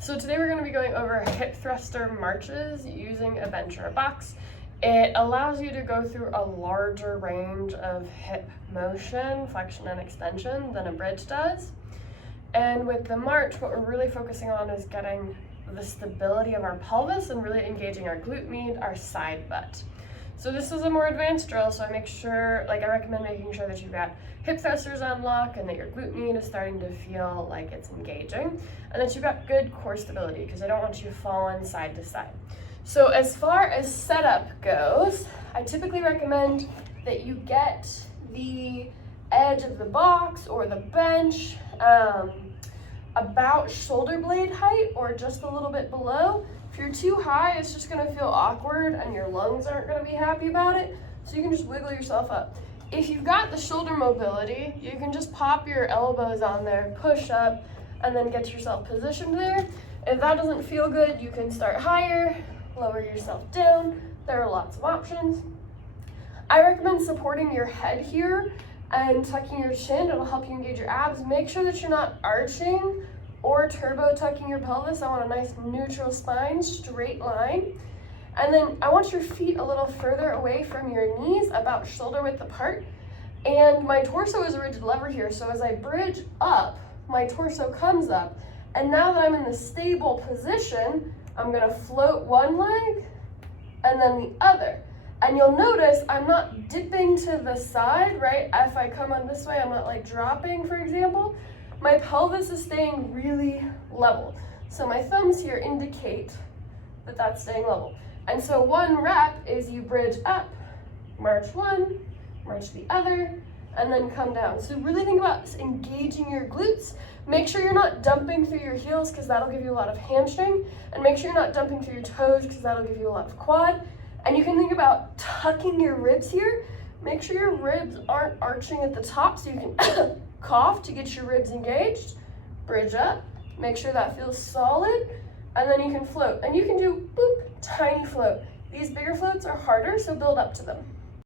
So today we're going to be going over hip thruster marches using a bench or a box. It allows you to go through a larger range of hip motion, flexion and extension than a bridge does. And with the march, what we're really focusing on is getting the stability of our pelvis and really engaging our glute med, our side butt. So this is a more advanced drill, so I recommend making sure that you've got hip thrusters on lock and that your glute med is starting to feel like it's engaging, and that you've got good core stability because I don't want you falling side to side. So as far as setup goes, I typically recommend that you get the edge of the box or the bench about shoulder blade height or just a little bit below. If you're too high, it's just gonna feel awkward and your lungs aren't gonna be happy about it, so you can just wiggle yourself up. If you've got the shoulder mobility, you can just pop your elbows on there, push up, and then get yourself positioned there. If that doesn't feel good, you can start higher, lower yourself down. There are lots of options. I recommend supporting your head here and tucking your chin. It'll help you engage your abs. Make sure that you're not arching or turbo tucking your pelvis. I want a nice neutral spine, straight line. And then I want your feet a little further away from your knees, about shoulder width apart. And my torso is a rigid lever here, so as I bridge up, my torso comes up. And now that I'm in the stable position, I'm gonna float one leg and then the other. And you'll notice I'm not dipping to the side, right? If I come on this way, I'm not like dropping, for example. My pelvis is staying really level. So my thumbs here indicate that that's staying level. And so one rep is you bridge up, march one, march the other, and then come down. So really think about engaging your glutes. Make sure you're not dumping through your heels because that'll give you a lot of hamstring. And make sure you're not dumping through your toes because that'll give you a lot of quad. And you can think about tucking your ribs here. Make sure your ribs aren't arching at the top so you can cough to get your ribs engaged. Bridge up, make sure that feels solid, and then you can float. And you can do boop, tiny float. These bigger floats are harder, so build up to them.